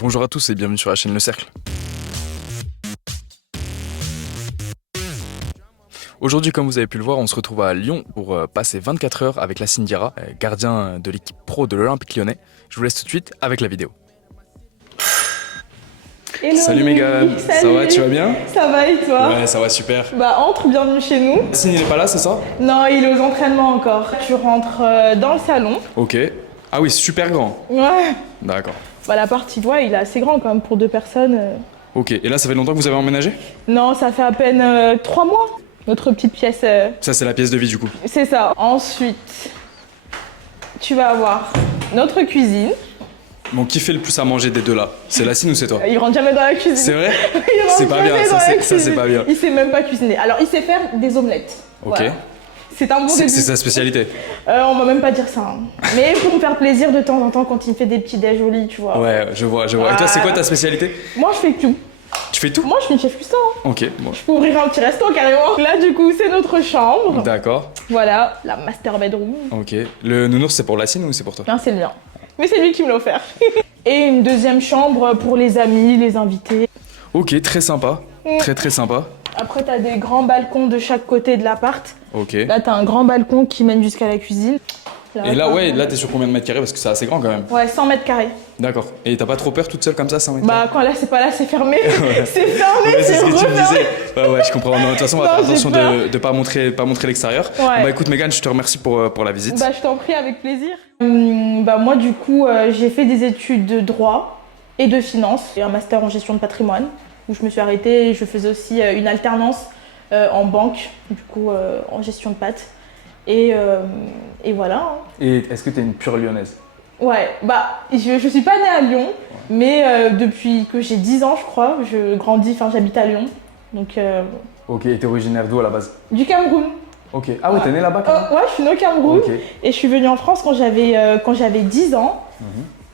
Bonjour à tous et bienvenue sur la chaîne Le Cercle. Aujourd'hui, comme vous avez pu le voir, on se retrouve à Lyon pour passer 24 heures avec Lassine Diarra, gardien de l'équipe pro de l'Olympique Lyonnais. Je vous laisse tout de suite avec la vidéo. Hello Salut Mégane, ça va, tu vas bien? Ça va et toi? Ouais, ça va super. Bah entre, bienvenue chez nous. Lassine, il est pas là, c'est ça? Non, il est aux entraînements encore. Tu rentres dans le salon. Ok. Ah oui, super grand. Ouais. D'accord. Bah l'appart, il est assez grand quand même pour 2 personnes. Ok, et là ça fait longtemps que vous avez emménagé? Non, ça fait à peine 3 mois. Notre petite pièce, Ça c'est la pièce de vie du coup. c'est ça. Ensuite, tu vas avoir notre cuisine. Bon, qui fait le plus à manger des deux là? C'est Lassine ou c'est toi? Il rentre jamais dans la cuisine. C'est vrai? Il rentre C'est pas bien, jamais ça dans la c'est cuisine. pas bien. Il sait même pas cuisiner. Alors, il sait faire des omelettes. Ok. Voilà. C'est un bon début. C'est sa spécialité. On va même pas dire ça. Hein. Mais pour me faire plaisir de temps en temps quand il me fait des petits déj jolis, tu vois. Ouais, je vois. Et toi, c'est quoi ta spécialité? Moi, je fais tout. Tu fais tout? Moi, je suis une chef cuistot. Hein. Ok, bon. Je peux ouvrir un petit resto carrément. Là, du coup, c'est notre chambre. D'accord. Voilà, la master bedroom. Ok. Le nounours, c'est pour Lassine ou c'est pour toi? Non, c'est le mien. Mais c'est lui qui me l'a offert. Et une deuxième chambre pour les amis, les invités. Ok, très sympa. Très sympa. Après, t'as des grands balcons de chaque côté de l'appart. Ok. Là, t'as un grand balcon qui mène jusqu'à la cuisine. Et là, ouais, là, t'es sur combien de mètres carrés? Parce que c'est assez grand quand même. Ouais, 100 mètres carrés. D'accord. Et t'as pas trop peur toute seule comme ça, 100 mètres Bah, quand là, c'est pas là, c'est fermé. C'est fermé, Ouais, c'est ce que tu me refermé. disais. Ouais, je comprends. Non, de toute façon, on va Non, faire j'ai attention peur. de pas montrer l'extérieur. Ouais. Bah écoute, Mégane, je te remercie pour la visite. Bah, je t'en prie, avec plaisir. Bah, moi, du coup, j'ai fait des études de droit et de finance et un master en gestion de patrimoine où je me suis arrêtée. Je faisais aussi une alternance en banque, du coup, en gestion de patrimoine. Et voilà. Hein. Et est-ce que t'es une pure lyonnaise? Ouais, bah, je suis pas née à Lyon, mais depuis que j'ai 10 ans, je crois, j'habite à Lyon. Donc, Ok, et t'es originaire d'où à la base? du Cameroun. Ok. Ah ouais, t'es né là-bas quand même? Ouais, je suis née au Cameroun. Ok. Et je suis venue en France quand j'avais 10 ans.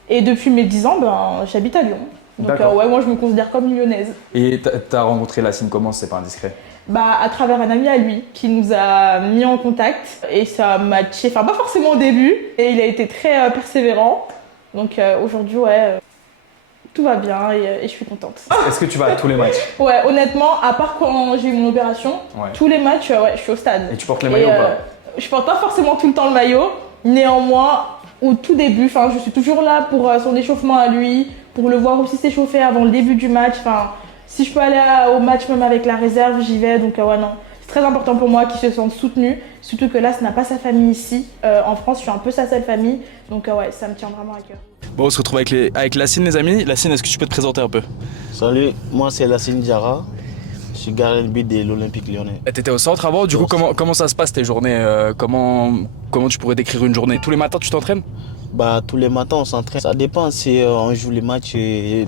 Et depuis mes 10 ans, ben, j'habite à Lyon. Donc D'accord. ouais, moi je me considère comme lyonnaise. Et t'as rencontré Lassine comment, si c'est pas indiscret? Bah, à travers un ami à lui qui nous a mis en contact et ça a matché, enfin pas forcément au début, et il a été très persévérant. Donc aujourd'hui, ouais, tout va bien et je suis contente. Est-ce que tu vas à tous les matchs? Ouais, honnêtement, à part quand j'ai eu mon opération, Ouais. tous les matchs, ouais, je suis au stade. Et tu portes les maillots ou pas? Je porte pas forcément tout le temps le maillot, néanmoins, au tout début, enfin, je suis toujours là pour son échauffement à lui, pour le voir aussi s'échauffer avant le début du match. Enfin, si je peux aller au match même avec la réserve, j'y vais. Donc ouais, non, c'est très important pour moi qu'il se sente soutenu, surtout que là, ce n'a pas sa famille ici. En France, je suis un peu sa seule famille, donc ouais, ça me tient vraiment à cœur. Bon, on se retrouve avec Lassine, les amis. Lassine, est-ce que tu peux te présenter un peu? Salut, moi c'est Lassine Diarra. Je suis gardien de but de l'Olympique Lyonnais. T'étais au centre avant, du coup, comment ça se passe tes journées? Comment tu pourrais décrire une journée? Tous les matins, tu t'entraînes? Bah, tous les matins on s'entraîne. Ça dépend si on joue les matchs,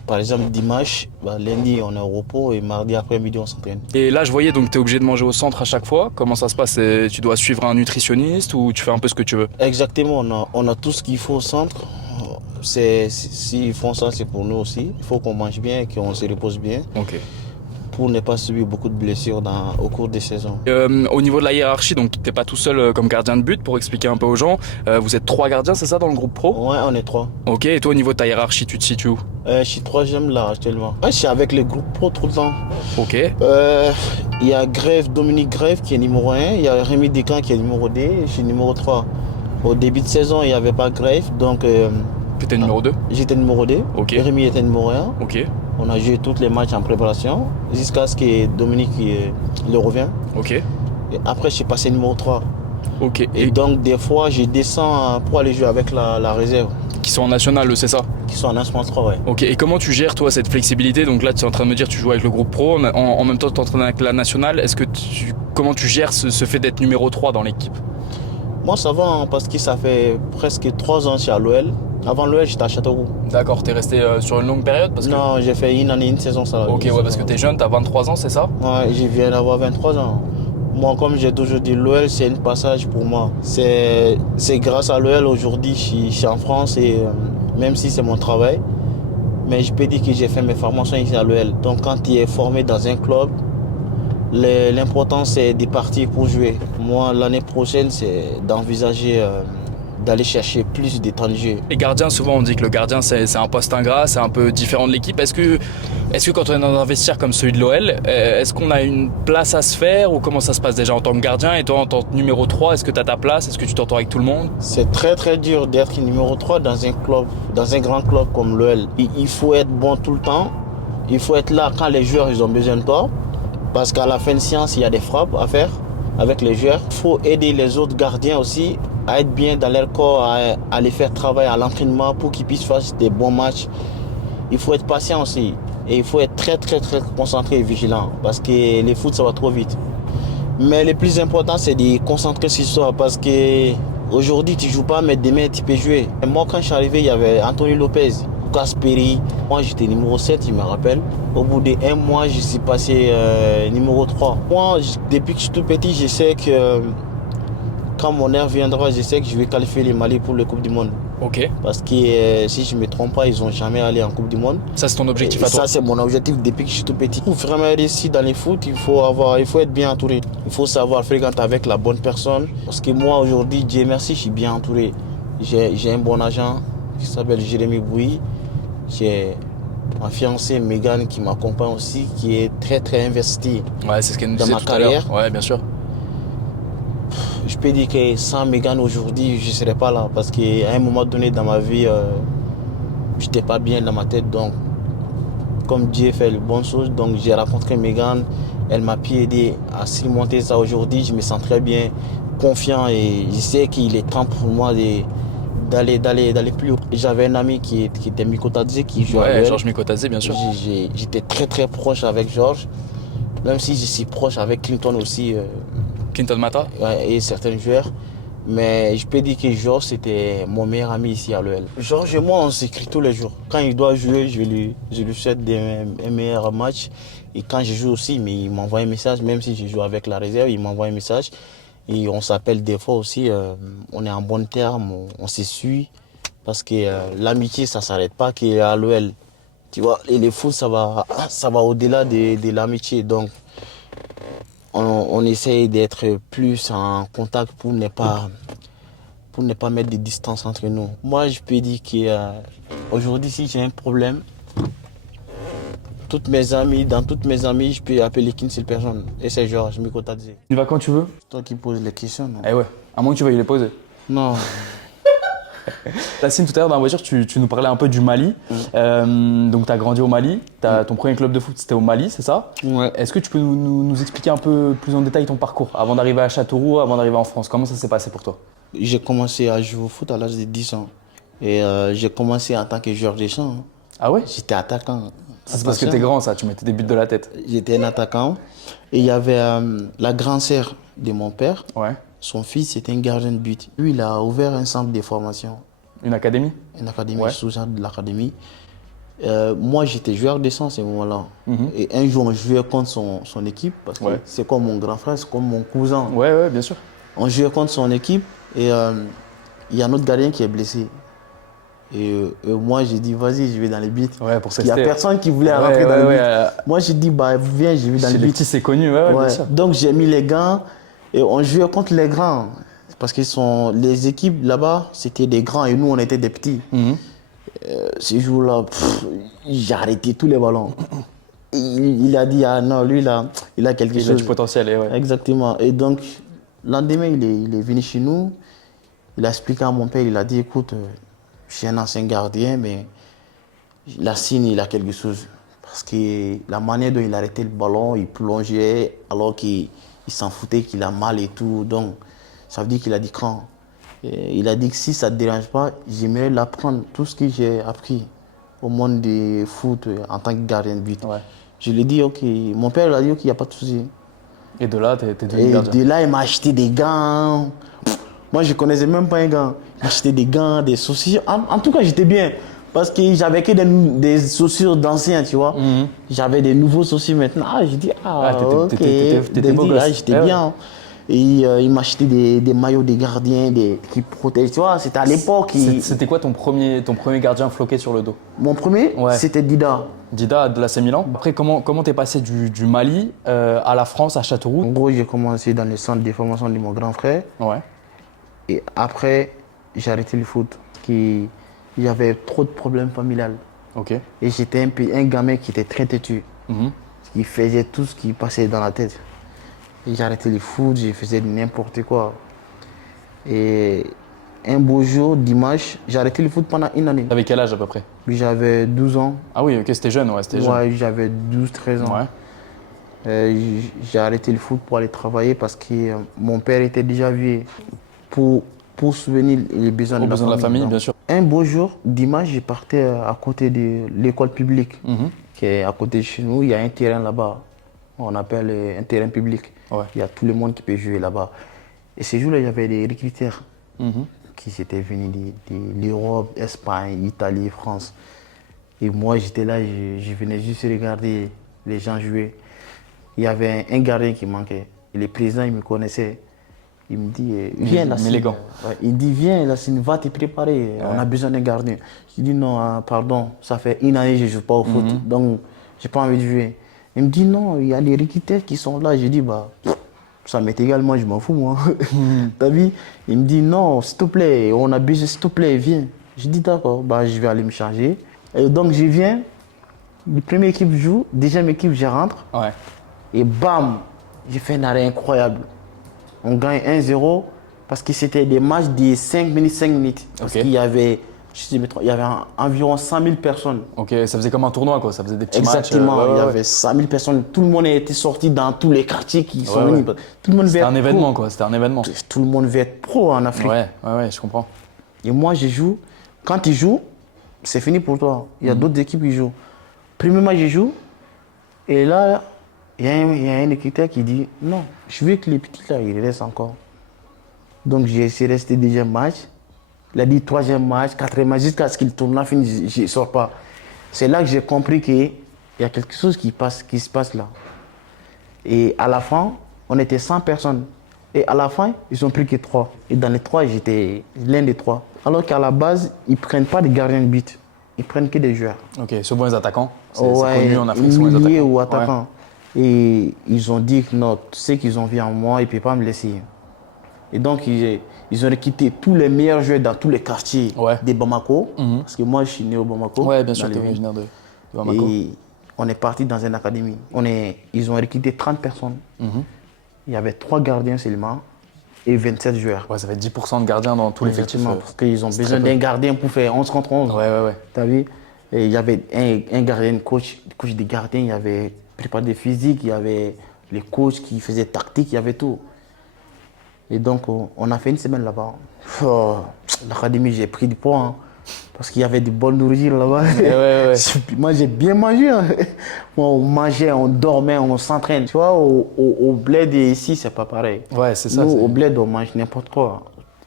par exemple dimanche, bah, lundi on est au repos et mardi après-midi on s'entraîne. Et là, je voyais, donc t'es obligé de manger au centre à chaque fois. Comment ça se passe? Tu dois suivre un nutritionniste ou tu fais un peu ce que tu veux? Exactement, on a tout ce qu'il faut au centre. S'ils font ça, c'est pour nous aussi. Il faut qu'on mange bien et qu'on se repose bien Ok. pour ne pas subir beaucoup de blessures au cours des saisons. Au niveau de la hiérarchie, donc t'es pas tout seul comme gardien de but, pour expliquer un peu aux gens. Vous êtes 3 gardiens, c'est ça, dans le groupe pro? Ouais, on est 3. Ok, et toi, au niveau de ta hiérarchie, tu te situes où? Je suis 3e là actuellement. Ouais, je suis avec le groupe pro tout le temps. Ok. Il y a Dominique Grève qui est numéro 1, il y a Rémi Descamps qui est numéro 2, et je suis numéro 3. Au début de saison, il n'y avait pas Grève, donc T'es numéro 2? j'étais numéro 2, Ok. Rémi était numéro 1. Ok. On a joué tous les matchs en préparation, jusqu'à ce que Dominique le revienne. Ok. Et après, je suis passé numéro 3. Ok. Et donc, des fois, je descends pour aller jouer avec la réserve, qui sont en national, c'est ça? qui sont en instance 3, ouais. Ok, et comment tu gères toi cette flexibilité? Donc là tu es en train de me dire que tu joues avec le groupe pro, en même temps tu t'entraînes avec la nationale. Comment tu gères ce fait d'être numéro 3 dans l'équipe? Moi, ça va, hein, parce que ça fait presque 3 ans que je suis à l'OL. Avant l'OL, j'étais à Châteauroux. D'accord, t'es resté sur une longue période parce que... Non, j'ai fait une année, une saison, ça. Ok, ouais, parce que t'es jeune, t'as 23 ans, c'est ça? Ouais, je viens d'avoir 23 ans. Moi, comme j'ai toujours dit, l'OL, c'est un passage pour moi. C'est grâce à l'OL aujourd'hui, je suis en France, et même si c'est mon travail, mais je peux dire que j'ai fait mes formations ici à l'OL. Donc, quand tu es formé dans un club, l'important, c'est de partir pour jouer. Moi, l'année prochaine, c'est d'envisager d'aller chercher plus de temps de jeu. Les gardiens, souvent on dit que le gardien c'est un poste ingrat, c'est un peu différent de l'équipe. Est-ce que quand on est dans un vestiaire comme celui de l'OL, est-ce qu'on a une place à se faire ou comment ça se passe déjà en tant que gardien? Et toi en tant que numéro 3, est-ce que tu as ta place? Est-ce que tu t'entends avec tout le monde? C'est très très dur d'être numéro 3 dans un club, dans un grand club comme l'OL. Il faut être bon tout le temps, il faut être là quand les joueurs ils ont besoin de toi, parce qu'à la fin de séance il y a des frappes à faire avec les joueurs. Il faut aider les autres gardiens aussi à être bien dans leur corps, à les faire travailler à l'entraînement pour qu'ils puissent faire des bons matchs. Il faut être patient aussi et il faut être très très très concentré et vigilant parce que les foot ça va trop vite. Mais le plus important c'est de concentrer sur soi parce que aujourd'hui tu joues pas mais demain tu peux jouer. Et moi quand je suis arrivé il y avait Anthony Lopez, Kasperi, moi j'étais numéro 7 je me rappelle. Au bout d'1 mois je suis passé numéro 3. Moi depuis que je suis tout petit je sais que quand mon heure viendra, je sais que je vais qualifier les Mali pour la Coupe du Monde. Ok. Parce que si je ne me trompe pas, ils n'ont jamais allé en Coupe du Monde. Ça c'est ton objectif à toi? Ça c'est mon objectif depuis que je suis tout petit. Pour vraiment réussir dans les foot, il faut être bien entouré. Il faut savoir fréquenter avec la bonne personne. Parce que moi aujourd'hui, Dieu merci, je suis bien entouré. J'ai un bon agent qui s'appelle Jérémy Bouy. J'ai ma fiancée Megan qui m'accompagne aussi, qui est très très investie Ouais, c'est ce qu'elle nous dans disait ma tout à l'heure. carrière. Ouais, bien sûr. Je peux dire que sans Megan aujourd'hui, je ne serais pas là. Parce qu'à un moment donné dans ma vie, je n'étais pas bien dans ma tête. Donc, comme Dieu fait les bonnes choses, donc j'ai rencontré Megan. Elle m'a pu aider à surmonter ça aujourd'hui. Je me sens très bien, confiant et je sais qu'il est temps pour moi d'aller plus haut. J'avais un ami qui était Mikotadze qui jouait à Ouais, l'OL. Georges Mikotadze, bien sûr. J'étais très très proche avec Georges. Même si je suis proche avec Clinton aussi. Clinton Mata. Et certains joueurs. Mais je peux dire que Georges, c'était mon meilleur ami ici à l'OL. Georges et moi, on s'écrit tous les jours. Quand il doit jouer, je lui souhaite un meilleur match. Et quand je joue aussi, mais il m'envoie un message, même si je joue avec la réserve, il m'envoie un message. Et on s'appelle des fois aussi. On est en bon terme, on se suit. Parce que l'amitié, ça ne s'arrête pas qu'à l'OL. Tu vois, et le foot, ça va au-delà de l'amitié. Donc, on essaye d'être plus en contact pour ne pas mettre de distance entre nous. Moi, je peux dire qu'aujourd'hui, si j'ai un problème, dans toutes mes amies, je peux appeler qu'une seule personne. Et c'est Georges Mikotadze. Tu vas quand tu veux? C'est toi qui poses les questions, non? Eh ouais, à moins que tu veuilles les poser. Non. Yacine, tout à l'heure dans la voiture, tu nous parlais un peu du Mali. Donc tu as grandi au Mali, ton premier club de foot c'était au Mali, c'est ça? Ouais. Est-ce que tu peux nous expliquer un peu plus en détail ton parcours avant d'arriver à Châteauroux, avant d'arriver en France? Comment ça s'est passé pour toi? J'ai commencé à jouer au foot à l'âge de 10 ans. Et j'ai commencé en tant que joueur de champ. Ah ouais? J'étais attaquant. Ça c'est parce que t'es grand ça, tu mettais des buts de la tête. J'étais un attaquant. Et il y avait la grande sœur de mon père. Ouais. Son fils était un gardien de but. Lui, il a ouvert un centre de formation. Une académie? Une académie, Ouais. sous-genre de l'académie. Moi, j'étais joueur de sang à ce moment-là. Mhm. Et un jour, on jouait contre son équipe. Parce que Ouais. c'est comme mon grand frère, c'est comme mon cousin. Ouais, bien sûr. On jouait contre son équipe. Et il y a un autre gardien qui est blessé. Et moi, j'ai dit, vas-y, je vais dans les buts. Ouais, pour Il n'y a tester. personne qui voulait Ouais, rentrer dans les buts. ouais. Moi, j'ai dit, bah, viens, je vais dans Chez les les buts. petits c'est connu, ouais, bien Ouais. sûr. Donc, j'ai mis les gants et on jouait contre les grands. Parce que les équipes là-bas, c'était des grands et nous, on était des petits. Mhm. Ce jour-là, j'ai arrêté tous les ballons. Il a dit, ah non, lui, là, il a quelque Il a chose. du potentiel, et ouais. Exactement. Et donc, lendemain, il est venu chez nous. Il a expliqué à mon père, il a dit, écoute, je suis un ancien gardien, mais Lassine, il a quelque chose. Parce que la manière dont il arrêtait le ballon, il plongeait alors qu'il s'en foutait qu'il a mal et tout. Donc, ça veut dire qu'il a dit quand. Il a dit que si ça ne te dérange pas, j'aimerais l'apprendre, tout ce que j'ai appris au monde du foot en tant que gardien de but. Ouais. Je lui ai dit, ok. Mon père il a dit, ok, il n'y a pas de souci. Et de là, t'es devenu Et gardien. de là, il m'a acheté des gants. Moi, je ne connaissais même pas un gant. Il m'a acheté des gants, des chaussures. En tout cas, j'étais bien. Parce que j'avais que des chaussures d'anciens, tu vois. Mhm. J'avais des nouveaux chaussures maintenant. Ah, j'ai dit, t'étais beau gosse. j'étais Ouais, bien. Et il m'a acheté des maillots des gardiens qui protègent. Tu vois, c'était à l'époque. C'était quoi ton premier gardien floqué sur le dos? Mon premier, Ouais. c'était Dida. Dida de l'AC Milan. Après, comment t'es passé du Mali à la France, à En Châteauroux? gros, j'ai commencé dans le centre de formation de mon grand frère. Ouais. Et après, j'ai arrêté le foot. Il y avait trop de problèmes familiales. Ok. Et j'étais un gamin qui était très têtu. Mhm. Qui faisait tout ce qui passait dans la tête. Et j'ai arrêté le foot, je faisais n'importe quoi. Et un beau jour, dimanche, j'ai arrêté le foot pendant une année. T'avais quel âge à peu près? Puis j'avais 12 ans. Ah oui, ok, c'était jeune, ouais, c'était jeune. Ouais, j'avais 12-13 ans. Ouais. J'ai arrêté le foot pour aller travailler parce que mon père était déjà vieux pour souvenir les besoins Aux besoins de la famille, Donc, bien sûr. un beau jour, dimanche, je partais à côté de l'école publique Mhm. qui est à côté de chez nous. Il y a un terrain là-bas. On appelle un terrain public. Ouais. Il y a tout le monde qui peut jouer là-bas. Et ce jour-là, il y avait des recruteurs Mhm. qui étaient venus de l'Europe, Espagne, Italie, France. Et moi, j'étais là, je venais juste regarder les gens jouer. Il y avait un gardien qui manquait. Et le président, il me connaissait. Il me dit, viens Lassine. Élégant. Ouais, il dit, viens Lassine, va te préparer. On a besoin d'un gardien. Je dis, non, pardon, ça fait une année que je ne joue pas au foot. Donc, je n'ai pas envie de jouer. Il me dit, non, il y a des recruteurs qui sont là. Je dis, bah, ça m'est égal, moi, je m'en fous, moi. T'as vu? Il me dit, non, s'il te plaît, on a besoin, s'il te plaît, viens. Je dis, d'accord, bah, je vais aller me charger. Et donc, je viens. La première équipe joue, deuxième équipe, je rentre. Ouais. Et bam, j'ai fait un arrêt incroyable. On gagne 1-0 parce que c'était des matchs de 5 minutes, 5 minutes. Parce Ok. qu'il y avait, il y avait environ 100 000 personnes. Ok, ça faisait comme un tournoi, quoi. Ça faisait des petits Exactement, matchs. il y avait 100 000 personnes. Tout le monde était sorti dans tous les quartiers qui sont Ouais, venus. ouais. Tout le monde veut C'était être un événement, pro. quoi. C'était un événement. Tout le monde veut être pro en Afrique. Ouais, je comprends. Et moi, je joue. Quand tu joues, c'est fini pour toi. Il y a d'autres équipes qui jouent. Premier match, je joue. Et là, il y a un écriteur qui dit non, je veux que les petits là, ils restent encore. Donc, j'ai essayé de rester deuxième match. Il a dit troisième match, quatrième match, jusqu'à ce qu'il tourne là, fini, je ne sors pas. C'est là que j'ai compris qu'il y a quelque chose qui se passe là. Et à la fin, on était 100 personnes. Et à la fin, ils n'ont pris que 3. Et dans les 3, j'étais l'un des 3. Alors qu'à la base, ils ne prennent pas de gardien de but. Ils prennent que des joueurs. Ok, souvent les attaquants. C'est Ouais, connu en Afrique, souvent les liés attaquants. aux attaquants. Et ils ont dit que non, ce qu'ils ont vu en moi, ils ne peuvent pas me laisser. Et donc, ils ont quitté tous les meilleurs joueurs dans tous les quartiers de Bamako. Parce que moi, je suis né au Bamako. Ouais, bien sûr, dans tu es les villes. originaire de Bamako. Et on est parti dans une académie. Ils ont recruté 30 personnes. Il y avait 3 gardiens seulement et 27 joueurs. Ouais, ça fait 10% de gardiens dans tout l'effectif. Exactement, parce qu'ils ont c'est besoin très peu. d'un gardien pour faire 11 contre 11. Ouais. T'as vu? Et il y avait un gardien, coach des gardiens, il y avait préparation physique, il y avait les coachs qui faisaient tactique, il y avait tout. Et donc, on a fait une semaine là-bas. Oh, l'académie, j'ai pris du poids, hein, parce qu'il y avait de bonnes nourritures là-bas. Ouais. Moi, j'ai bien mangé. Hein. Moi, on mangeait, on dormait, on s'entraîne. Tu vois, au bled ici, c'est pas pareil. Ouais, c'est ça. Nous, c'est- au bled, on mange n'importe quoi.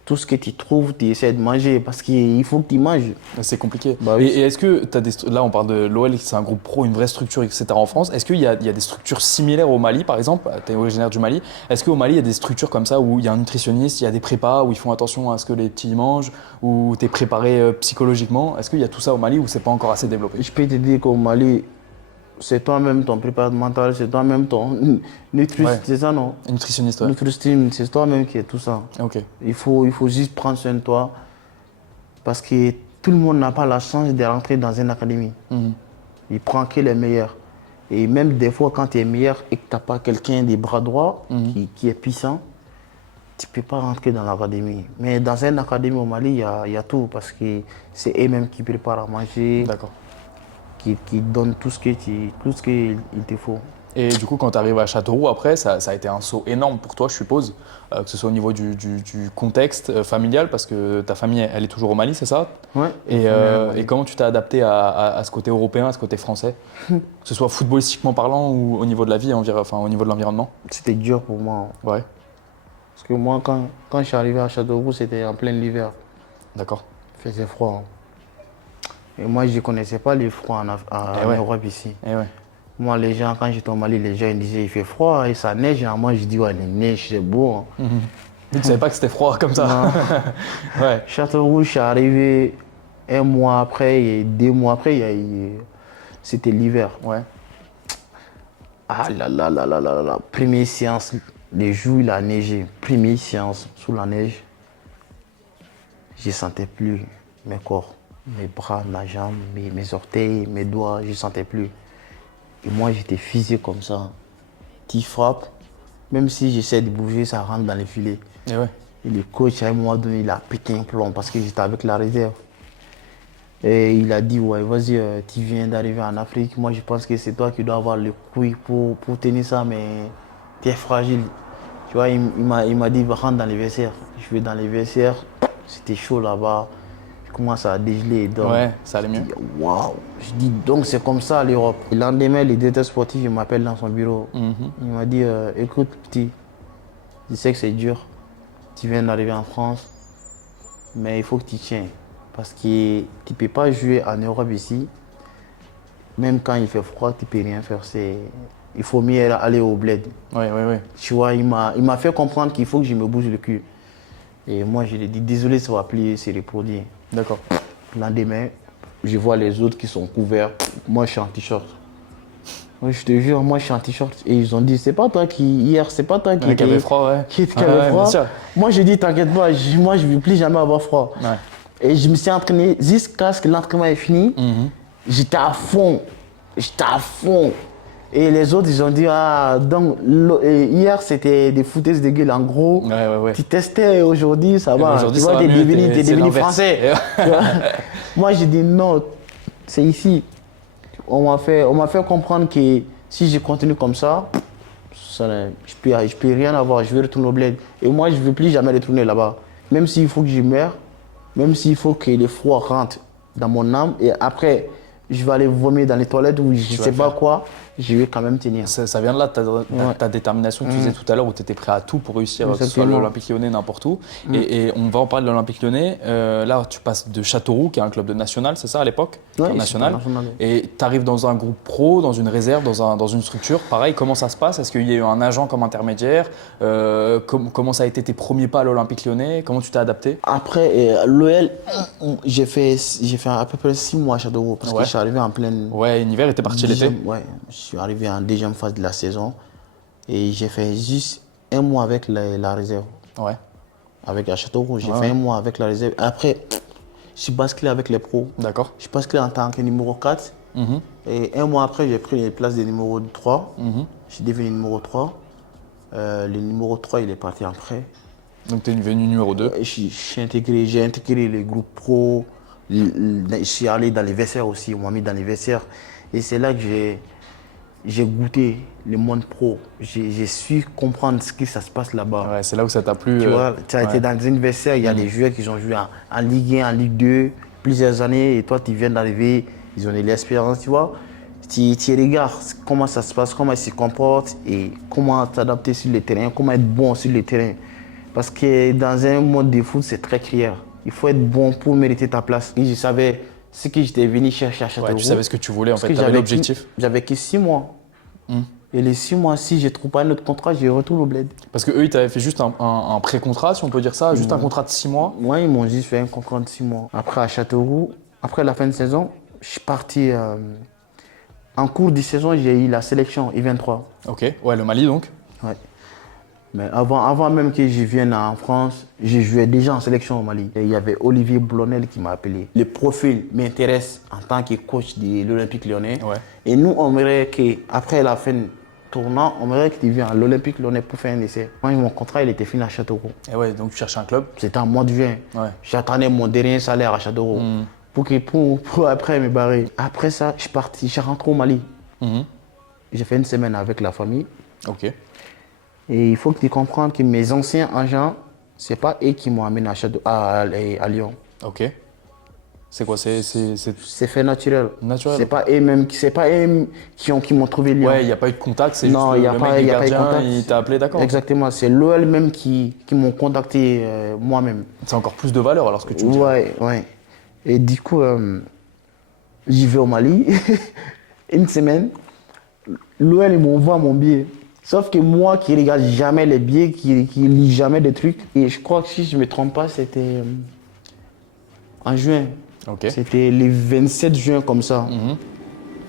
Tout ce que tu trouves, tu essaies de manger parce qu'il faut que tu manges. C'est compliqué. Bah oui. Et est-ce que tu as des. Là, on parle de l'OL, c'est un groupe pro, une vraie structure, etc. en France. Est-ce qu'il y a des structures similaires au Mali, par exemple? Tu es originaire du Mali. Est-ce qu'au Mali, il y a des structures comme ça où il y a un nutritionniste, il y a des prépas, où ils font attention à ce que les petits mangent, où tu es préparé psychologiquement? Est-ce qu'il y a tout ça au Mali ou c'est pas encore assez développé? Je peux te dire qu'au Mali, c'est toi-même ton préparateur mental, c'est toi-même ton nutritionniste, Ouais. c'est ça, non? Nutritionniste, ouais. Nutritionniste, c'est toi-même qui est tout ça. Ok. Il faut juste prendre soin de toi parce que tout le monde n'a pas la chance de rentrer dans une académie. Il prend que les meilleurs. Et même des fois, quand tu es meilleur et que tu n'as pas quelqu'un des bras droits qui est puissant, tu ne peux pas rentrer dans l'académie. Mais dans une académie au Mali, il y a tout parce que c'est eux-mêmes qui préparent à manger, D'accord. qui donnent tout ce qu'il te faut. Et du coup, quand tu arrives à Châteauroux, après, ça a été un saut énorme pour toi, je suppose, que ce soit au niveau du contexte familial, parce que ta famille, elle est toujours au Mali, c'est ça? Ouais. Et comment tu t'es adapté à ce côté européen, à ce côté français? Que ce soit footballistiquement parlant ou au niveau de la vie, enfin au niveau de l'environnement? C'était dur pour moi. Ouais, Parce que moi, quand je suis arrivé à Châteauroux, c'était en plein hiver. d'accord. Il faisait froid. Et moi, je ne connaissais pas le froid en ouais. Europe ici. Et ouais. Moi, les gens, quand j'étais au Mali, les gens ils disaient il fait froid et ça neige. Et moi, je dis ouais, la neige, c'est beau. Hein. Tu ne savais pas que c'était froid comme ça? Ouais. Châteauroux, je suis arrivé un mois après et 2 mois après, c'était l'hiver. Ouais. Ah là là là là là là. Première séance, les jours, il a neigé. Première séance sous la neige. je ne sentais plus mes corps, mes bras, ma jambe, mes orteils, mes doigts, je ne sentais plus. Et moi, j'étais figé comme ça. Tu frappes, même si j'essaie de bouger, ça rentre dans les filets. Et ouais. Et le coach, à un moment donné, il a pété un plomb parce que j'étais avec la réserve. Et il a dit, ouais, vas-y, tu viens d'arriver en Afrique. Moi, je pense que c'est toi qui dois avoir le couille pour tenir ça, mais tu es fragile. Tu vois, il m'a dit, rentre dans les vestiaires. Je vais dans les vestiaires, c'était chaud là-bas. Je commence à dégeler. Donc, Ouais, ça allait mieux. Waouh! Je dis, donc c'est comme ça l'Europe. Le lendemain, le directeur sportif, il m'appelle dans son bureau. Il m'a dit, écoute, petit, je sais que c'est dur. Tu viens d'arriver en France, mais il faut que tu tiens. Parce que tu ne peux pas jouer en Europe ici. Même quand il fait froid, tu ne peux rien faire. Il faut mieux aller au bled. Ouais. Tu vois, il m'a fait comprendre qu'il faut que je me bouge le cul. Et moi, je lui ai dit, désolé, ça va plus se reproduire. D'accord. Le lendemain, je vois les autres qui sont couverts. Moi, je suis en t-shirt. Ouais, je te jure, moi, je suis en t-shirt. Et ils ont dit, c'est pas toi qui avait froid, ouais. qui avait froid. Moi, je dis, t'inquiète pas, moi, je ne veux plus jamais avoir froid. Ouais. Et je me suis entraîné jusqu'à ce que l'entraînement est fini. J'étais à fond. Et les autres, ils ont dit, donc hier, c'était des foutaises de gueule. En gros, tu testais, aujourd'hui, ça va. Aujourd'hui, tu vois, t'es devenu français. Moi, j'ai dit, non, c'est ici. On m'a fait comprendre que si je continue comme ça, je peux rien avoir. Je vais retourner au bled. Et moi, je ne veux plus jamais retourner là-bas. Même s'il faut que je meure, même s'il faut que le froid rentre dans mon âme. Et après, je vais aller vomir dans les toilettes ou je ne sais pas quoi. Je vais quand même tenir. Ça vient de là, ta détermination que tu disais tout à l'heure, où tu étais prêt à tout pour réussir, que ce soit l'Olympique Lyonnais, n'importe où. Et on va en parler de l'Olympique Lyonnais. Là, tu passes de Châteauroux, qui est un club de national, c'est ça à l'époque? Oui, national. Et tu arrives dans un groupe pro, dans une réserve, dans une structure. Pareil, comment ça se passe? Est-ce qu'il y a eu un agent comme intermédiaire? Comment ça a été tes premiers pas à l'Olympique Lyonnais? Comment tu t'es adapté? Après, l'OL, j'ai fait à peu près 6 mois à Châteauroux parce que je suis arrivé en pleine. Ouais, l'hiver était parti l'été. Ouais, je suis arrivé en deuxième phase de la saison et j'ai fait juste 1 mois avec la réserve. Ouais. Avec à Châteauroux, j'ai fait 1 mois avec la réserve. Après, je suis basculé avec les pros. D'accord. Je suis basculé en tant que numéro 4. Et 1 mois après, j'ai pris les places de numéro 3. Je suis devenu numéro 3. Le numéro 3, il est parti en prêt. Donc tu es devenu numéro 2. J'ai intégré les groupes pro. Je suis allé dans les vestiaires aussi, on m'a mis dans les vestiaires. Et c'est là que j'ai goûté le monde pro. J'ai su comprendre ce qui ça se passe là-bas. Ouais, c'est là où ça t'a plu. Tu vois, tu as été dans une vestiaire, il y a des joueurs qui ont joué en Ligue 1, en Ligue 2, plusieurs années. Et toi, tu viens d'arriver, ils ont de l'expérience, tu vois. Tu regardes comment ça se passe, comment ils se comportent et comment t'adapter sur le terrain, comment être bon sur le terrain. Parce que dans un monde de foot, c'est très clair. Il faut être bon pour mériter ta place. Et je savais ce que j'étais venu chercher à Châteauroux. Ouais, tu savais ce que tu voulais, en fait, tu avais l'objectif. J'avais que 6 mois. Et les 6 mois, si je ne trouve pas un autre contrat, je retourne au bled. Parce qu'eux, ils t'avaient fait juste un pré-contrat, si on peut dire ça, juste un contrat de 6 mois. Moi, ils m'ont juste fait un contrat de 6 mois. Après, à Châteauroux, après la fin de saison, je suis parti. En cours de saison, j'ai eu la sélection I-23. Ok, ouais, le Mali donc. Ouais. Mais avant même que je vienne en France, je jouais déjà en sélection au Mali. Et il y avait Olivier Blonel qui m'a appelé. Le profil m'intéresse en tant que coach de l'Olympique Lyonnais. Ouais. Et nous, on aimerait qu'après la fin tournant, on aimerait que tu viennes à l'Olympique Lyonnais pour faire un essai. Moi, mon contrat, il était fini à Châteauroux. Et ouais, donc tu cherches un club. C'était en mois de juin. Ouais. J'attendais mon dernier salaire à Châteauroux pour après me barrer. Après ça, je suis parti, je suis rentré au Mali. J'ai fait 1 semaine avec la famille. Ok. Et il faut que tu comprennes que mes anciens agents, ce n'est pas eux qui m'ont amené à Lyon. Ok. C'est quoi? C'est fait naturel. Naturel. C'est pas eux-mêmes qui m'ont trouvé Lyon. Ouais, il n'y a pas eu de contact, c'est non, juste le mec du gardien, contact. il t'a appelé, d'accord. Exactement, c'est l'OL même qui m'ont contacté moi-même. C'est encore plus de valeur alors ce que tu me dis. Ouais. Et du coup, j'y vais au Mali, 1 semaine. L'OL, ils m'envoient mon billet. Sauf que moi qui ne regarde jamais les billets, qui ne lis jamais des trucs, et je crois que si je ne me trompe pas, c'était en juin. Okay. C'était le 27 juin comme ça,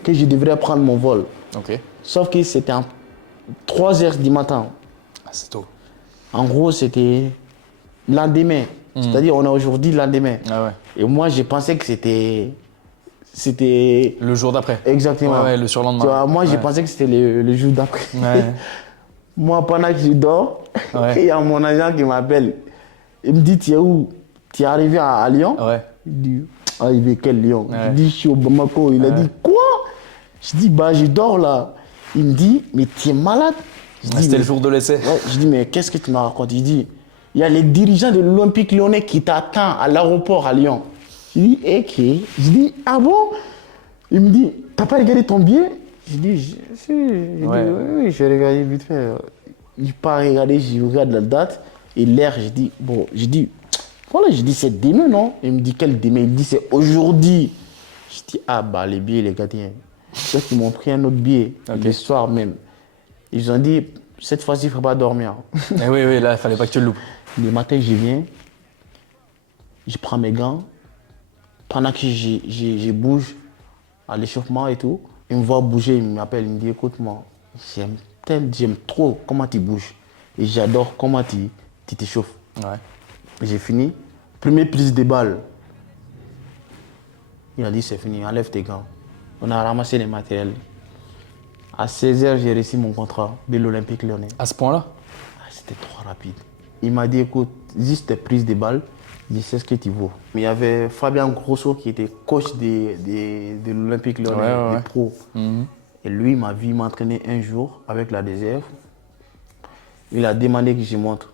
que je devrais prendre mon vol. Okay. Sauf que c'était à 3 h du matin. Ah, c'est tôt. En gros, c'était lendemain. C'est-à-dire, on est aujourd'hui lendemain. Ah ouais. Et moi, j'ai pensé que c'était le jour d'après. Exactement. Ouais, le surlendemain. Tu vois, moi, j'ai pensé que c'était le jour d'après. Ouais. Moi, pendant que je dors, il y a mon agent qui m'appelle. Il me dit, tu es où? Tu es arrivé à Lyon? Ouais. Il dit, arrivé quel Lyon? Ouais. Je dis, je suis au Bamako. Il a dit, quoi? Je dis, bah, je dors là. Il me dit, mais tu es malade? C'était le jour de l'essai. Ouais, je dis, mais qu'est-ce que tu me racontes? Il dit, il y a les dirigeants de l'Olympique Lyonnais qui t'attendent à l'aéroport à Lyon. Je dis, ok. Je dis, ah bon? Il me dit, t'as pas regardé ton billet? Je dis, oui, j'ai regardé vite fait. Il pas regardé, je regarde la date et l'heure. Je dis, bon, voilà, c'est demain, non? Il me dit, quel demain? Il dit, c'est aujourd'hui. Je dis, ah bah, les billets, les gardiens. Ceux qui m'ont pris un autre billet, le soir même. Ils ont dit, cette fois-ci, il ne faut pas dormir. Et oui, là, il fallait pas que tu le loupes. Le matin, je viens, je prends mes gants. Pendant que je bouge à l'échauffement et tout, il me voit bouger, il m'appelle, il me dit, écoute-moi, j'aime trop comment tu bouges. Et j'adore comment tu t'échauffes. Ouais. J'ai fini. Première prise de balle. Il a dit, c'est fini, enlève tes gants. On a ramassé les matériels. À 16h, j'ai reçu mon contrat de l'Olympique Lyonnais. À ce point-là? C'était trop rapide. Il m'a dit, écoute, juste prise de balle, je sais ce que tu vaux. Mais il y avait Fabien Grosso qui était coach de l'Olympique Lyonnais, des pros. Et lui, il m'a vu m'entraîner un jour avec la DGF. Il a demandé que je monte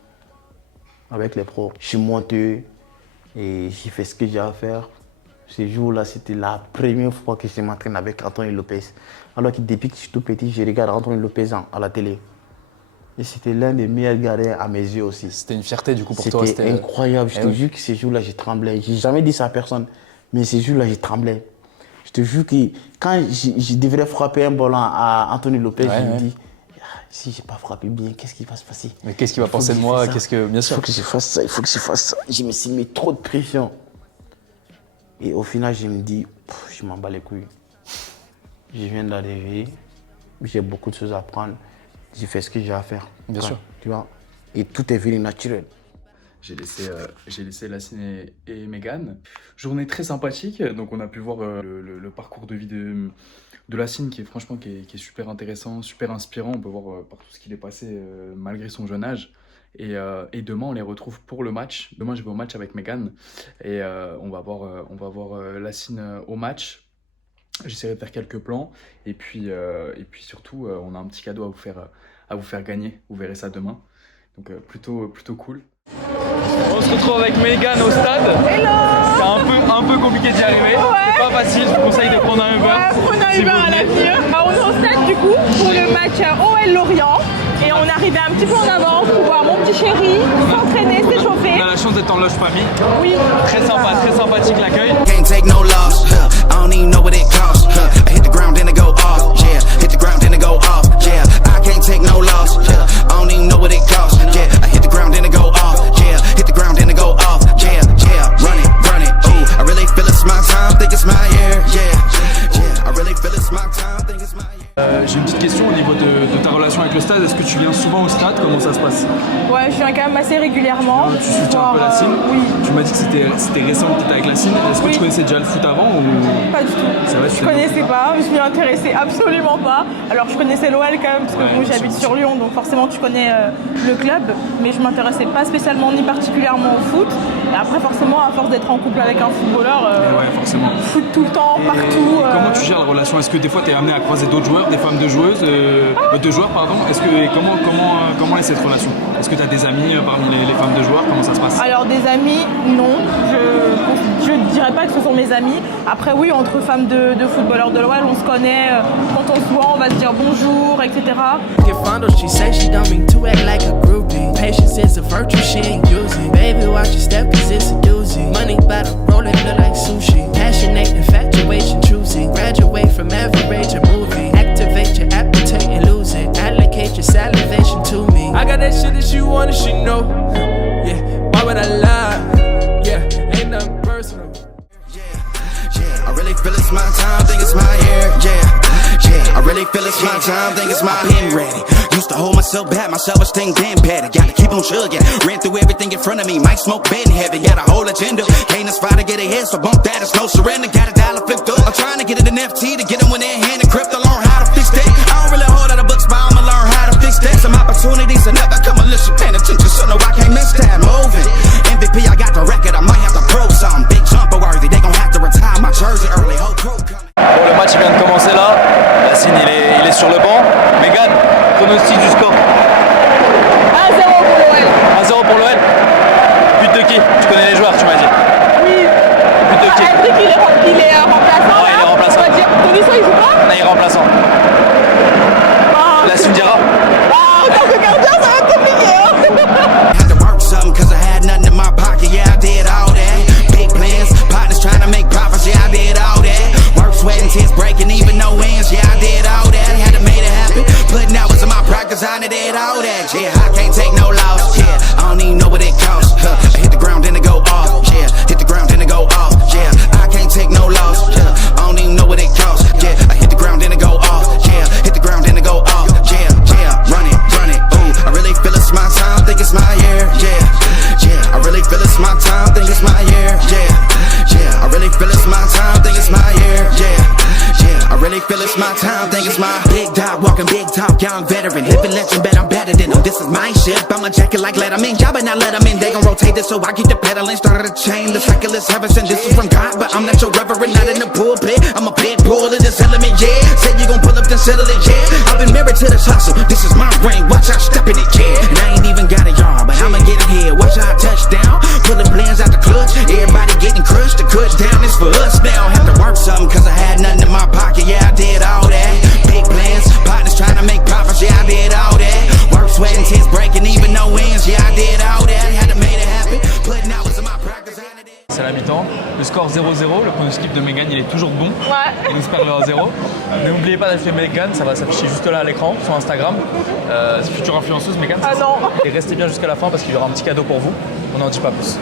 avec les pros. Je suis monté et j'ai fait ce que j'ai à faire. Ce jour-là, c'était la première fois que je m'entraîne avec Anthony Lopez. Alors que depuis que je suis tout petit, je regarde Anthony Lopez à la télé. Et c'était l'un des meilleurs gardiens à mes yeux aussi. C'était une fierté du coup pour toi. C'était incroyable. Je te jure que ce jour-là, j'ai tremblé. Je n'ai jamais dit ça à personne, mais ce jour-là, j'ai tremblé. Je te jure que quand je devrais frapper un ballon à Anthony Lopez, je me dis, si je n'ai pas frappé bien, qu'est-ce qui va se passer? Mais qu'est-ce qu'il va penser de moi? Bien sûr. Il faut que je fasse ça, il faut que je fasse ça. Je me suis mis trop de pression. Et au final, je me dis, je m'en bats les couilles. Je viens d'arriver, j'ai beaucoup de choses à apprendre. J'ai fait ce que j'ai à faire. Bien sûr. Tu vois, et tout est venu naturel. J'ai laissé Lassine et Mégane. Journée très sympathique, donc on a pu voir le parcours de vie de Lassine qui est super intéressant, super inspirant. On peut voir par tout ce qu'il est passé malgré son jeune âge. Et demain, on les retrouve pour le match. Demain, je vais au match avec Mégane et on va voir Lassine au match. J'essaierai de faire quelques plans et puis surtout, on a un petit cadeau à vous faire gagner. Vous verrez ça demain. Donc plutôt cool. On se retrouve avec Mégane au stade. Hello! C'est un peu compliqué d'y arriver. C'est pas facile. Je vous conseille de prendre un Uber. Ouais, prendre un Uber à l'avenir. On est au stade du coup pour le match OL Lorient. Et on est arrivé un petit peu en avance pour voir mon petit chéri s'entraîner, s'échauffer. On a la chance d'être en loge famille. Oui. Très sympa, très sympathique l'accueil. Can't take no loss, I don't even know what it costs. I hit the ground then I go off, yeah. Hit the ground then I go off, yeah. I can't take no loss, I don't even know what it costs, yeah. I hit the ground then I go off, yeah. Hit the ground then I go off, yeah. Run it, ooh. I really feel it's my time, think it's my year, yeah. I really feel it's my time, think it's my year. J'ai une petite question au niveau de ta relation avec le stade. Est-ce que tu viens souvent au stade? Comment ça se passe? Ouais, je viens quand même assez régulièrement. Tu soutiens un peu Lassine? Oui. Tu m'as dit que c'était récent que tu étais avec Lassine. Est-ce que tu connaissais déjà le foot avant ou... Pas du tout. C'est vrai, je connaissais pas, je m'y intéressais absolument pas. Alors je connaissais l'OL quand même, parce que bon, j'habite sur Lyon, donc forcément tu connais le club. Mais je m'intéressais pas spécialement ni particulièrement au foot. Et après forcément, à force d'être en couple avec un footballeur, ouais, forcément. Foot tout le temps, partout. Comment tu gères la relation? Est-ce que des fois tu es amené à croiser d'autres joueurs, des femmes de joueuses, de joueurs pardon? Est-ce que comment est cette relation? Est-ce que tu as des amis parmi les femmes de joueurs? Comment ça se passe? Alors des amis, non. Je ne dirais pas que ce sont mes amis. Après oui, entre femmes de footballeurs de l'OL, on se connaît. Quand on se voit, on va se dire bonjour, etc. She say she don't mean to act like a groupie. Patience is a virtue she ain't using. Baby, watch your step cause it's a doozy. Money by the roll, it look like sushi. Passionate infatuation, choosy. Graduate from average a movie. Activate your appetite and lose it. Allocate your salivation to me. I got that shit that she want and she know. Yeah, why would I lie? Yeah, ain't nothing personal. I really feel it's my time, think it's my year, yeah. I really feel it's my time, think it's my pen ready. Used to hold myself back, my self-esteem damn bad. I gotta keep on chugging. Ran through everything in front of me, might smoke bed in heaven. Got a whole agenda, can't aspire to get ahead, so bump that, it's no surrender. Got a dollar flipped up, I'm trying to get it in FT to get them when they're hand and crypto, learn how to fix that. I don't really hold out the books, but I'ma learn how to fix that. Some opportunities are never come unless you paying attention, so no, I can't miss that. Moving, MVP, I got the record, I might have to prove something. Big jumper worthy, they gon' have to retire my jersey early, whole crew coming. Bon, le match il vient de commencer là. Yacine il est sur le banc. Mégane, pronostic du score. 1-0 pour l'OL. 1-0 pour l'OL. But de qui? Tu connais les joueurs, tu m'as dit. Oui. But de qui? Hendrik, il est remplaçant. Ouais, il est remplaçant. On va dire, Tolisso, il joue pas? Non, il est remplaçant. Ah, Yacine Diarra. en tant que gardien, ça va être compliqué. Had to work something cause I had nothing in my pocket, yeah I did all that. Big plans, partners trying to make profits, yeah I did all that. Work, sweat and tears breaking, even no ends, yeah I did all that. Had to make it happen, putting hours in my practice, I did all that. Yeah, I can't take no loss, yeah, I don't even know what it costs. I hit the ground then it go off, yeah, hit the ground then it go off, yeah, I can't take no loss, yeah, I don't even know what it costs. Yeah, I hit the ground then it go off, yeah, hit the ground then it go off, yeah, run it, ooh, I really feel it's my time, think it's my year, yeah, I really feel it's my time, think it's my year, yeah, I really feel it's my time, think it's my year, yeah, I really feel it's my time, think it's my big dog, walking big talk, young veteran, living legend, bet I'm better than them, this is my shit, I'ma jack it like Letterman, y'all better not let them in, they gon' rotate this, so I keep the pedaling, started a chain, the cycle is heaven sent, this is from God, but I'm not your reverend, not in the pulpit, I'm a big bull in this element, yeah, said you gon' pull up then settle it, yeah, I've been married to this hustle, this is my ring, watch out step in it, yeah, and I ain't even got a yard, but I'ma get it here, watch out touchdown, pulling plans out the clutch, everybody getting crushed, the cut down is for us now, have to work something cause I had nothing in my pocket, yeah I did all that, big plans, partners trying to make profits, yeah I did all that, work, sweat and tears breaking, even no ends, yeah I did all that, had to make it happen, putting hours in my practice, I did it. C'est la mi-temps. Le score 0-0. Le pronostic de Mégane il est toujours bon. Ouais. On espère le 1-0. N'oubliez pas d'acheter Mégane, ça va s'afficher juste là à l'écran sur Instagram. Future influenceuse Mégane. Ah non. Et restez bien jusqu'à la fin parce qu'il y aura un petit cadeau pour vous. On n'en dit pas plus.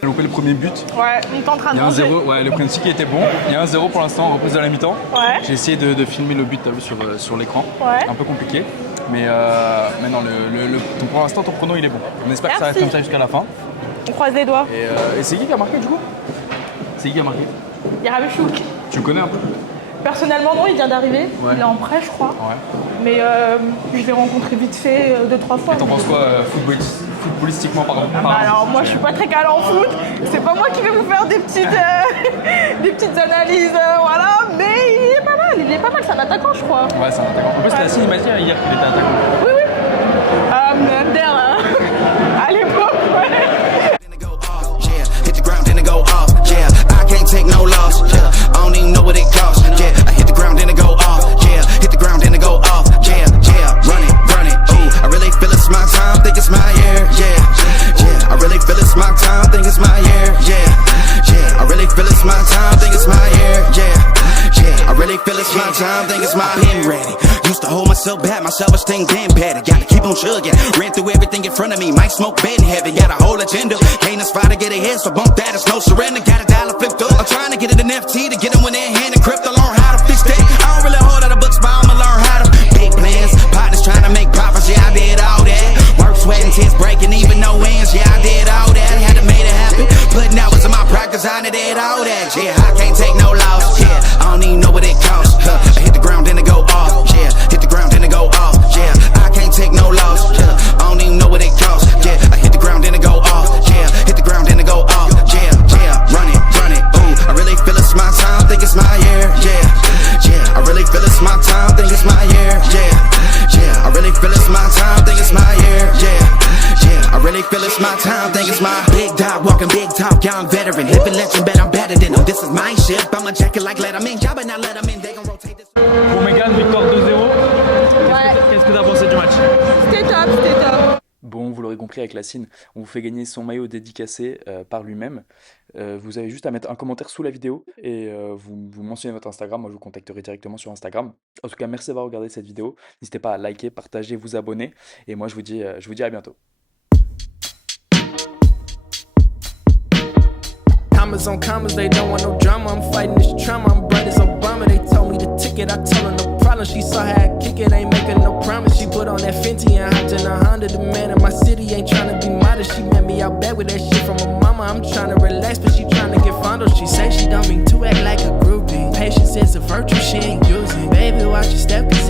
On a loupé le premier but. Ouais, on est en train Il de y a un manger. 0, ouais, le pronostic était bon. Il y a un 0 pour l'instant en reprise de la mi-temps. Ouais. J'ai essayé de filmer le but, t'as vu, sur l'écran. Ouais. Un peu compliqué. Mais non, pour l'instant, ton prono il est bon. On espère que ça reste Merci. comme ça jusqu'à la fin. On croise les doigts. Et c'est qui a marqué du coup? C'est qui a marqué? Il y a Rabichouk. Tu le connais un peu? Personnellement, non, il vient d'arriver. Ouais. Il est en prêt, je crois. Ouais. Mais je l'ai rencontré vite fait 2-3 fois. Et t'en penses quoi footballistiquement pardon? Ah bah alors moi je suis pas très calé en foot, c'est pas moi qui vais vous faire des petites analyses, voilà, mais il est pas mal, c'est un attaquant je crois. Ouais, c'est un attaquant. En plus, Yacine il m'a dit hier qu'il était attaquant. Oui, oui. À l'époque, ouais. Then it go off, yeah. Hit the ground, then it go off, yeah. I can't take no loss, yeah. I don't even know what it costs, yeah. I hit the ground, then it go off, yeah. Hit the ground, then it go off, yeah. Run it, ooh. I really feel it's my time, think it's my year, yeah. I really feel it's my time, think it's my year, yeah. I really feel it's my time, think it's my year, yeah. I really feel it's my time, think it's my been ready. Used to hold myself back, my self-esteem damn bad. Gotta keep on chugging. Ran through everything in front of me. Might smoke bed in heaven. Got a whole agenda. Can't aspire to get ahead, so bump that. It's no surrender. Got a dollar flipped up. I'm trying to get it in FT to get them when they're hand and crypto. Learn how to fix that. I don't really hold out the books, but I'ma learn how to. Big plans, partners trying to make profits. Yeah, I did all that. Work, sweat and tears breaking, even no ends. Yeah, I did all that. Had to make it happen. Putting hours in my practice. I did all that. Yeah, I can't take no loss. Yeah, I don't even know what it costs. I hit the ground, then it go off. Yeah, hit the ground, then it go off. Yeah, I can't take no loss. Yeah, I don't even know what it costs. Yeah, I hit the ground, then it go off. Yeah, hit the ground, then it go off. Yeah, run it, ooh. I really feel it's my time, think it's my year. Yeah, I really feel it's my time, think it's my year. Yeah, I really feel it's my time, think it's my year. Yeah, I really feel it's my time, think it's my big dog, walking big talk, young veteran, living legend, bet I'm better than them. This is my shit, I'ma jack it like Letterman, y'all better not let them in, they gon' rotate this. Pour Mégane, victoire 2-0. Ouais. Qu'est-ce que t'as pensé du match? C'était top. Bon, vous l'aurez compris avec Yacine, on vous fait gagner son maillot dédicacé par lui-même. Vous avez juste à mettre un commentaire sous la vidéo et vous mentionnez votre Instagram. Moi, je vous contacterai directement sur Instagram. En tout cas, merci d'avoir regardé cette vidéo. N'hésitez pas à liker, partager, vous abonner. Et moi, je vous dis à bientôt. Commas on commas, they don't want no drama. I'm fighting this trauma, I'm bright as Obama. They told me the ticket, I told her no problem. She saw how I kick it, ain't making no promise. She put on that Fenty and hopped in a Honda. The man in my city ain't tryna be modest. She met me out back with that shit from her mama. I'm tryna relax, but she tryna get fondled. She say she don't mean to act like a groupie. Patience is a virtue, she ain't using. Baby, watch your step, 'cause